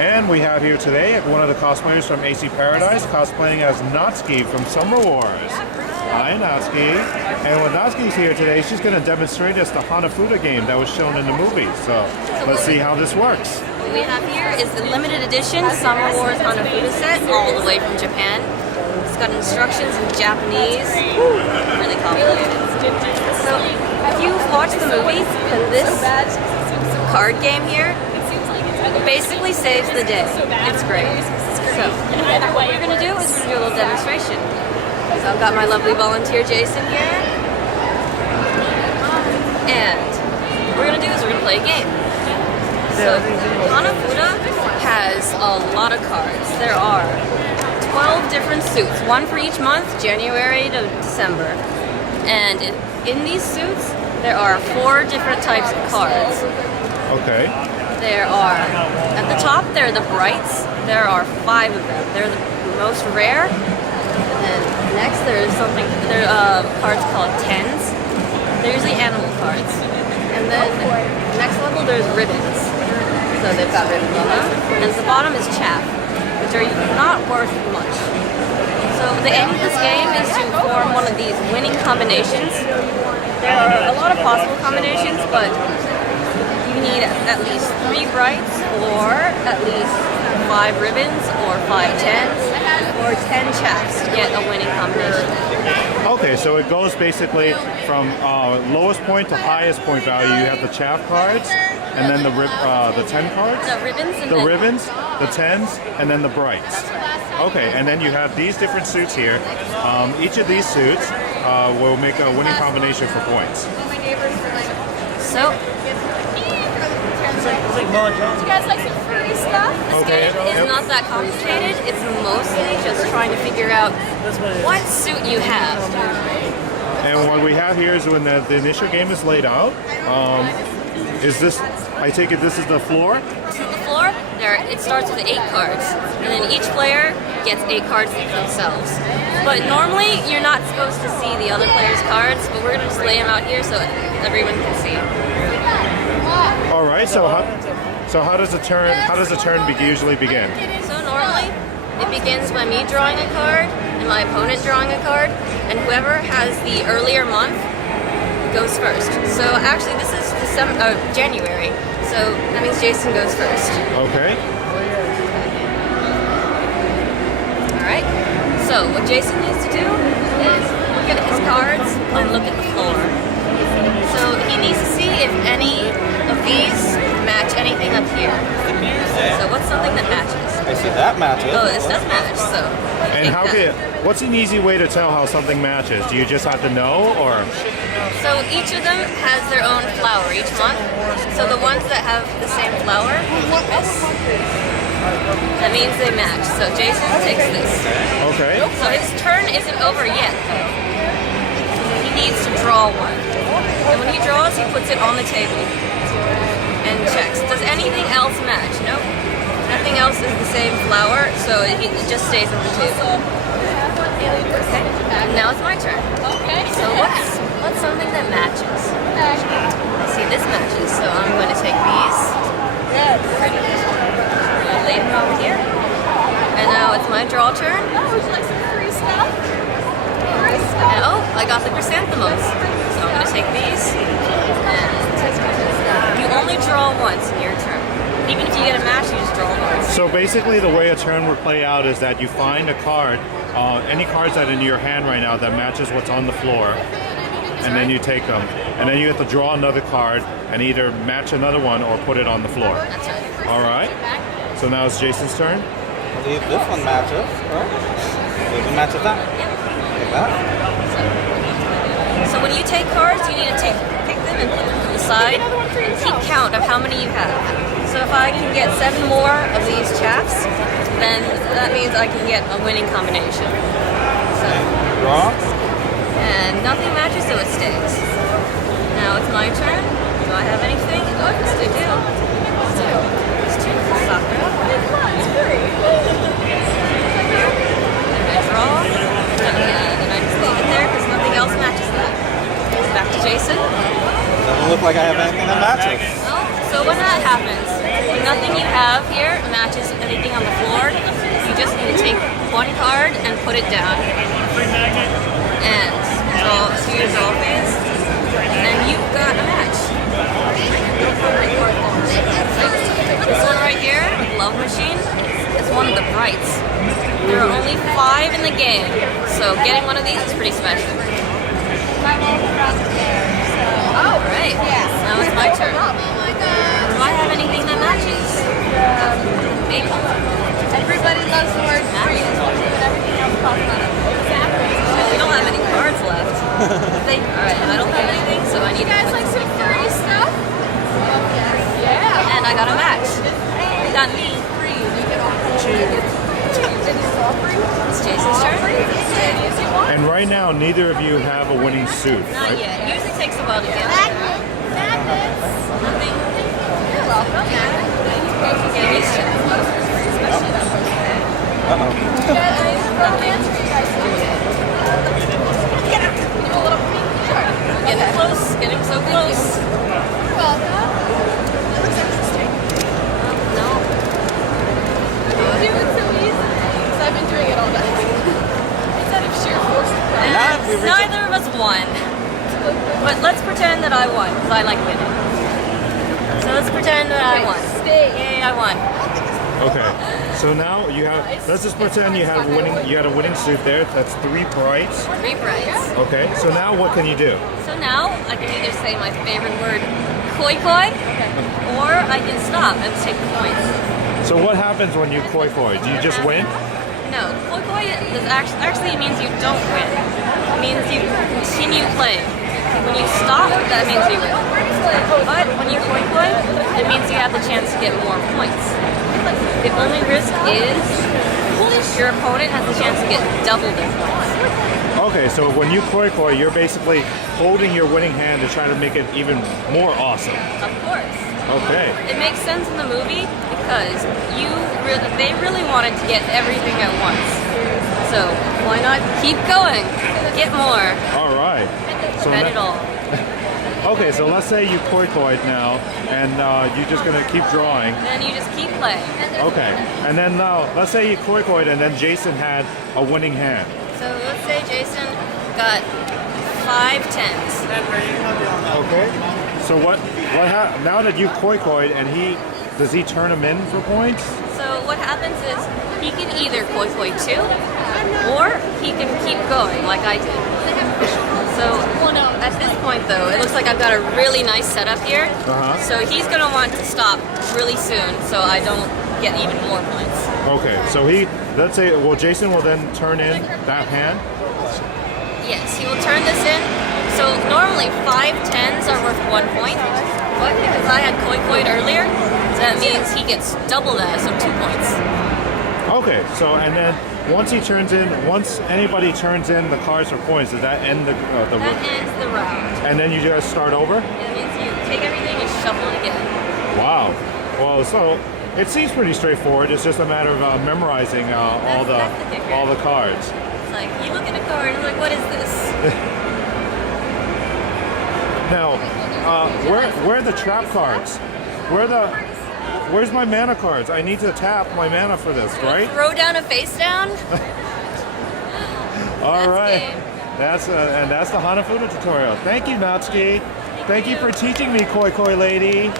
And we have here today one of the cosplayers from ACParadise cosplaying as Natsuki from Summer Wars. Hi, Natsuki. And when Natsuki's here today, she's going to demonstrate us the Hanafuda game that was shown in the movie. So let's see how this works. What we have here is the limited edition Summer Wars Hanafuda set, all the way from Japan. It's got instructions in Japanese. Really complicated. So if you've watched the movie, this card game here basically saves the day. It's great. So what we're going to do is we're going to do a little demonstration. So I've got my lovely volunteer Jason here. And what we're going to do is we're going to play a game. So Hanafuda has a lot of cards. There are 12 different suits, one for each month, January to December. And in these suits, there are 4 different types of cards. Okay. There are, at the top, there are the brights. There are 5 of them. They're the most rare. And then next, there are cards called tens. They're usually animal cards. And then next level, there's ribbons. So they've got ribbons on them. And at the bottom is chaff, which are not worth much. So the aim of this game is to form one of these winning combinations. There are a lot of possible combinations, but you need at least 3 brights, or at least 5 ribbons, or 5 tens, or 10 chaffs to get a winning combination. Okay, so it goes basically from lowest point to highest point value. You have the chaff cards, and then the 10 cards? The ribbons, and the ribbons, the tens, and then the brights. Okay, and then you have these different suits here. Each of these suits will make a winning combination for points. So, do you guys like some furry stuff? This game is not that complicated. It's mostly just trying to figure out what suit you have. And what we have here is when the initial game is laid out. Is this, I take it this is the floor? This is the floor. It starts with 8 cards. And then each player gets 8 cards themselves. But normally you're not supposed to see the other player's cards, but we're going to just lay them out here so everyone can see. All right. So how does a turn usually begin? So normally it begins by me drawing a card and my opponent drawing a card, and whoever has the earlier month goes first. So actually this is January, so that means Jason goes first. Okay. Alright, so what Jason needs to do is look at his cards and look at the floor. So he needs to see if any of these match anything up here. So what's something that matches? I see that matches. Oh, this does match, so... And what's an easy way to tell how something matches? Do you just have to know, or? So each of them has their own flower each month. So the ones that have the same flower, like this, that means they match. So Jason takes this. Okay. So his turn isn't over yet, though. He needs to draw one. And when he draws, he puts it on the table and checks. Does anything else match? Nope. Nothing else is the same flower, so it just stays on the table. Okay. And now it's my turn. Okay. So what's something that matches? I see this matches, so I'm going to take these. I'll lay them over here. And now it's my draw turn. Oh, would you like some free stuff? Free stuff. And I got the chrysanthemums. So I'm going to take these. And you only draw once in your turn. Even if you get a match, you just draw once. So basically the way a turn would play out is that you find a card, any cards that are in your hand right now that matches what's on the floor, and then you take them. And then you have to draw another card and either match another one or put it on the floor. That's right. All right. So now it's Jason's turn. I believe this one matches, right? This one matches that. Like that. So when you take cards, you need to pick them and put them to the side and keep count of how many you have. So if I can get 7 more of these chaffs, then that means I can get a winning combination. So, Draw. and nothing matches, so it stays. Now it's my turn. Do I have anything? Oh, yes, I do. So, there's 2 Sakura. And I draw. And I just leave it there because nothing else matches that. Back to Jason. Doesn't look like I have anything that matches. So when that happens, when nothing you have have here matches anything on the floor. You just need to take one card and put it down. And draw to your draw phase. And you've got a match. This one right here, Love Machine, is one of the brights. There are only 5 in the game, so getting one of these is pretty special. Oh, right. Now it's my turn. Do I have anything that matches? Maple. Everybody loves the word free. Everything else costs money. Exactly. We don't have any cards left. Alright, I don't have anything, so I need You guys like some free stuff? Yeah. And I got a match. You got me. Free. You get all free. It's Jason's turn. And right now, neither of you have a winning suit. Not Right? yet. It usually takes a while to get. Magnets. Nothing. You're welcome. Okay, he's turn. Getting close. Getting so close. You're welcome. That looks interesting. No. You do it so easy. Because I've been doing it all day. It's out of sheer force of pride. And neither of us won. But let's pretend that I won, because I like winning. So let's pretend that I won. Yay, I won. Okay. So now you have. Let's just pretend you had a winning. You had a winning suit there. That's 3 brights. 3 brights. Okay. So now what can you do? So now I can either say my favorite word, koi koi, or I can stop and take the points. So what happens when you koi koi? Do you just win? No, koi koi is actually it means you don't win. It means you continue playing. When you stop, that means you win. But when you koi koi, it means you have the chance to get more points. The only risk is your opponent has the chance to get double their points. Okay. So when you koi koi, you're basically holding your winning hand to try to make it even more awesome. Of course. Okay. It makes sense in the movie because they really wanted to get everything at once. So why not keep going? Get more. All right. So Bet it all. Okay, so let's say you koi koi'd now, and you're just gonna keep drawing. Then you just keep playing. Okay, and then let's say you koi koi'd, and then Jason had a winning hand. So let's say Jason got 5 tens. Okay. So now that you koi koi'd, and does he turn them in for points? So what happens is he can either koi koi 2, or he can keep going like I did. So at this point though, it looks like I've got a really nice setup here. So he's gonna want to stop really soon, so I don't get even more points. Okay, so let's say, Jason will then turn in that hand. Yes, he will turn this in. So normally 5 tens are worth 1 point, but because I had koi koi'd earlier, that means he gets double that, so 2 points. Okay, so and then once anybody turns in the cards for points, does that end the That ends the round. and then you just start over? That means you take everything and shuffle it again. Wow. Well, so it seems pretty straightforward. It's just a matter of memorizing all That's the kicker. the cards. It's like, you look at a card and you're like, what is this? Now, where are the trap cards? Where's my mana cards? I need to tap my mana for this, right? Throw down a face down? All right. game. That's the Hanafuda tutorial. Thank you, Natsuki. Thank you for teaching me, Koi Koi Lady.